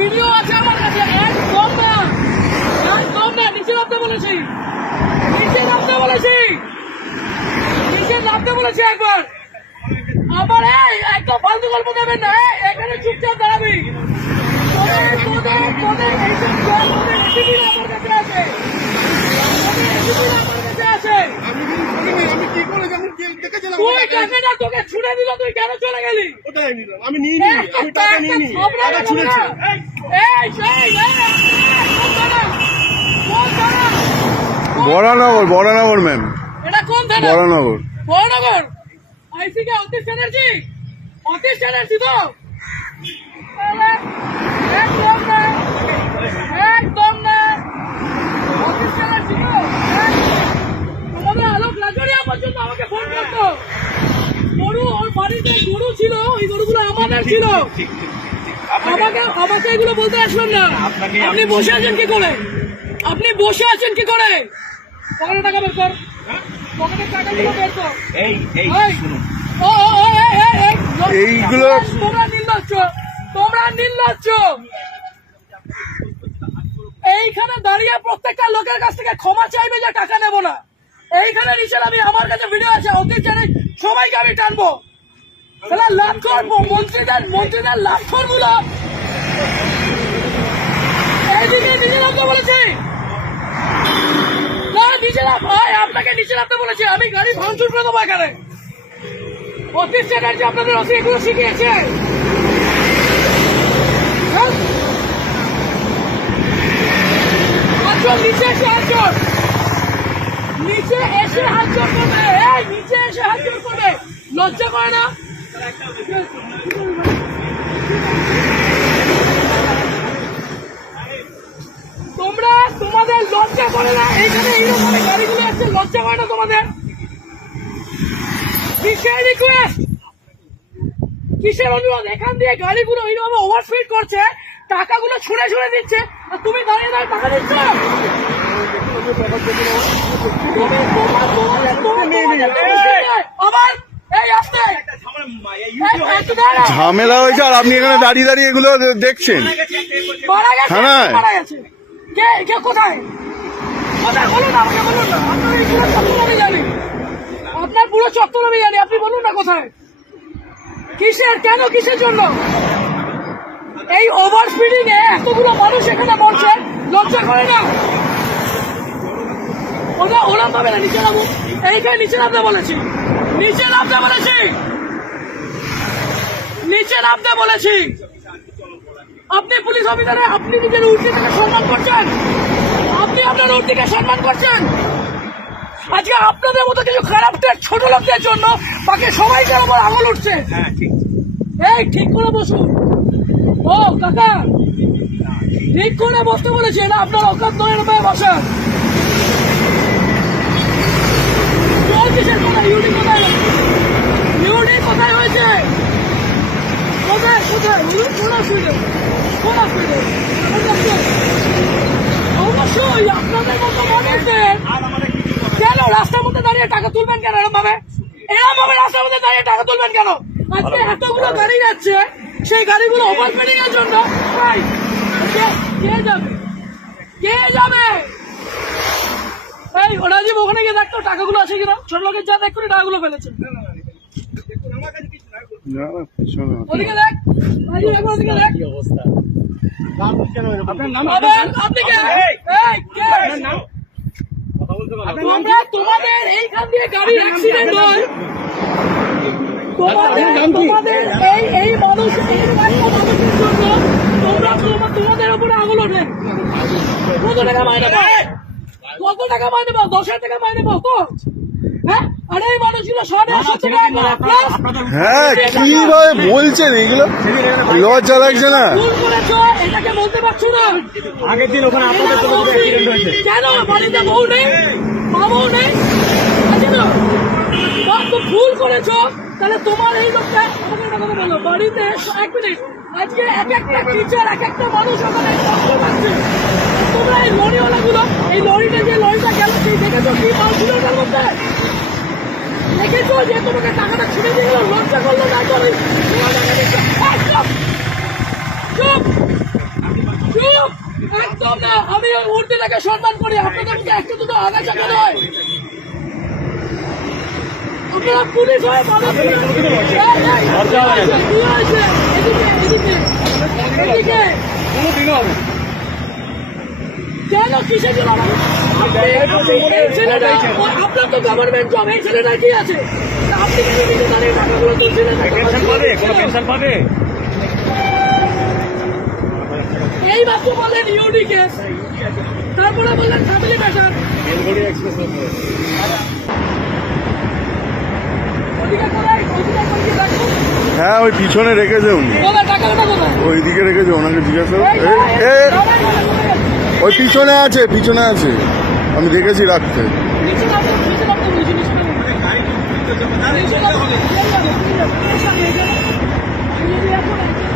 Video আছে আমার কাছে, একদম না। একদম না, নিচে নামতে বলেছি। নিচে নামতে বলেছি। নিচে নামতে বলেছি একবার। আমার এই একদম ফালতু গল্প দেবেন না এখানে চুপচাপ দাঁড়াবি। আমার কাছে আছে। তোদের রেসিপিরা আমার আমি কি করেছি আমি দেখেছিলাম তুই কাকে তোকে ছুড়ে দিল তুই কেন চলে গেলি? ওটাই নিলাম আমি নিয়ে নিই আমি টাকা নিয়ে নিই টাকা ছুঁড়েছি এই সেই এই কোন থানা কোন থানা বরানগর বরানগর ম্যাম এটা কোন থানা? বরানগর। বড়নগর আইসি কে অতীশ তো? একদম না একদম না। অতীশ তো? হ্যাঁ? লাজরিয়া পর্যন্ত আমাকে ফোন করতো। গরু ওর বাড়িতে গরু ছিল ওই গরুগুলো আমাদের ছিল। আমাকে আমাকে এগুলো বলতে আসবেন না। আপনি বসে আছেন কি করে? আপনি বসে আছেন কি করে? পকেটে টাকা বের কর। পকেটের টাকাগুলো বের কর। এই এই এই, শুনুন। ও, এইগুলো- তোমরা নির্লজ্জ। তোমরা নির্লজ্জ। এইখানে দাঁড়িয়ে প্রত্যেকটা লোকের কাছ থেকে ক্ষমা চাইবে যে টাকা নেব না। এইখানে নিচে আমি আমার কাছে ভিডিও আছে, অতীত জানি, সবাইকে আমি টানবো। তাহলে লাভ করব, মন্ত্রীদের মন্ত্রীদের লাভ করব নিচে নামতে বলেছি। না নিচে ভাই, আপনাকে নিচে নামতে আমি আপনাদের হ্যাঁ? আচ্ছা নিচে এসে হাত জোর নিচে এসে হাত জোর করবে এই নিচে এসে হাত জোর করবে লজ্জা করে না। তোমরা তোমাদের লজ্জা করে না এইখানে এইরকম গাড়িগুলো আসছে লজ্জা করে না তোমাদের? কিসের রিকোয়েস্ট কিসের অনুরোধ? এখান দিয়ে গাড়িগুলো এইভাবে ওভারস্পিড করছে টাকাগুলো ছুঁড়ে ছুঁড়ে দিচ্ছে আর তুমি দাঁড়িয়ে দাঁড়িয়ে টাকা দিচ্ছ? তুমি তোমার তোমাদের তোমার তোমাদের আবার এই আসতে এই, একটু দাঁড়াও। ঝামেলা হয়েছে আর আপনি এখানে দাঁড়িয়ে দাঁড়িয়ে এগুলো দেখছেন। থানায়? আপনার পুরো চত্বর আমি জানি। আপনি বলুন না কোথায়? কিসের কেন কিসের জন্য? এই ওভার স্পিডিং এ এতগুলো মানুষ এখানে মরছে লজ্জা করে না? ওরা ওরম ভাবে না নিচে নামো এইখানে নিচে নামতে বলেছি। নিচে নামতে বলেছি। নিচে নামতে বলেছি। আপনি পুলিশ অফিসারে আপনি নিজের উর্দিকে সম্মান করছেন। আপনি আপনার উর্দিকে সম্মান করছেন। আজকে আপনাদের মতো কিছু খারাপ ছোট লোকদের জন্য বাকি সবাইকার উপর আঙুল উঠছে। হ্যাঁ ঠিক। এই ঠিক করে বসুন ও কাকা ঠিক করে বসতে বলেছি না আপনার অকাত নয় রূপায় বসেন ইউনি কোথায়? ইউনি কোথায় হয়েছে? কোন রাস্তার মধ্যে দাঁড়িয়ে টাকা তুলবেন কেন এরকম ভাবে এরকম ভাবে রাস্তার মধ্যে দাঁড়িয়ে টাকা তুলবেন কেন? আজকে এতগুলো গাড়ি যাচ্ছে, সেই গাড়িগুলো এর জন্য কে- যাবে? কে এই রাজীব ওখানে গিয়ে দেখতো টাকাগুলো আছে কিনা? ছোট লোকের যা দেখ করে টাকাগুলো ফেলেছে। না, না, পিছনে। ওদিকে দেখ রাজীব একবার ওদিকে দেখ। আবার আপনি কে? এই কে? তোমরা তোমাদের এইখান দিয়ে গাড়ি অ্যাক্সিডেন্ট হয়। তোমাদের তোমাদের এই এই মানুষ এই মানুষের জন্য তোমরা তোমাদের উপরে আঙুল ওঠে। কত টাকা মাইনে পাও? কত টাকা মাইনে পাও? দশ হাজার টাকা মাইনে পাও? তো হ্যাঁ? হ্যাঁ কীভাবে বলছেন এগুলো? লজ্জা লাগছে না। আগের দিন ওখানে আপনাদের এটা তো বউ নেই। অ্যাক্সিডেন্ট হয়েছে। কেন? বাড়িতে বউ নেই? মা বউ নেই? আছে না? বা তো ভুল করেছ। তাহলে তোমার এই লোকটা বলো বাড়িতে এক মিনিট। আজকে এক একটা টিচার এক একটা মানুষ ওখানে কষ্ট পাচ্ছে। তোমরা এই লরিওয়ালা গুলো এই লরিটা যে লরিটা গেল সেই দেখেছ কি মাল ছিল ওটার মধ্যে দেখেছ যে তোমাকে টাকাটা ছুটে দিয়ে গেল লজ্জা করল না করে একদম না আমি ওই মূর্তিটাকে সম্মান করি আপনাদের মুখে একটা দুটো আঘাত চাপা নয় আপনারা পুলিশ হয়ে। কেন কিসের জন্য? এই বললেন কেস তারপরে বললেন ফ্যামিলি হ্যাঁ ওই পিছনে রেখেছে উনি ওইদিকে রেখেছে, ওনাকে জিজ্ঞাসা? ওই পিছনে আছে পিছনে আছে আমি দেখেছি রাখতে নিচে নামো, নিচে নামো, নিচে, নিচে নামো। নিচে নামো, নিচে নামো, নিচে নামো, নিচে নামো, নিচে নামো। এই যে এখন আছে,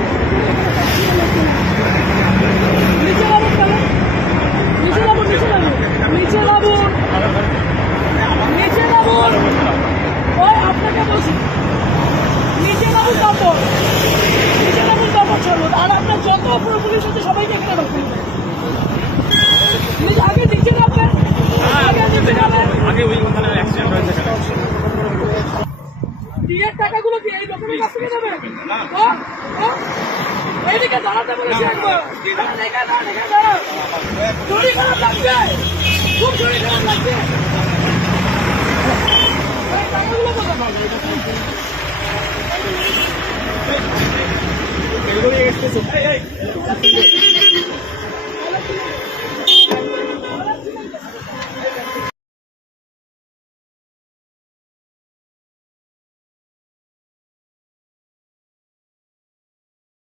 নিচে নামো, কেন? নিচে নামো, নিচে নামো, নিচে নামো। নিচে নামুন। ওই আপনাকে বলছি। নিচে নামুন তারপর। নিচে নামুন তারপর ছাড়ুন। আর আপনার যত পুরো পুলিশ আছে সবাইকে এখানে রাখুন নিচে- আগে নিচে নামবেন আগে নিচে নামবেন আগে ওই ওখানে অ্যাক্সিডেন্ট হয়েছে বিয়ের টাকাগুলো কি এই লোকের কাছ থেকে নেবেন হ্যাঁ? হ্যাঁ? এইদিকে দাঁড়াতে বলেছি একবার দাঁড়ান, এখানে দাঁড়ান, এখানে দাঁড়ান। শরীর খারাপ লাগছে খুব শরীর খারাপ লাগছে এগুলো এক্সপ্রেস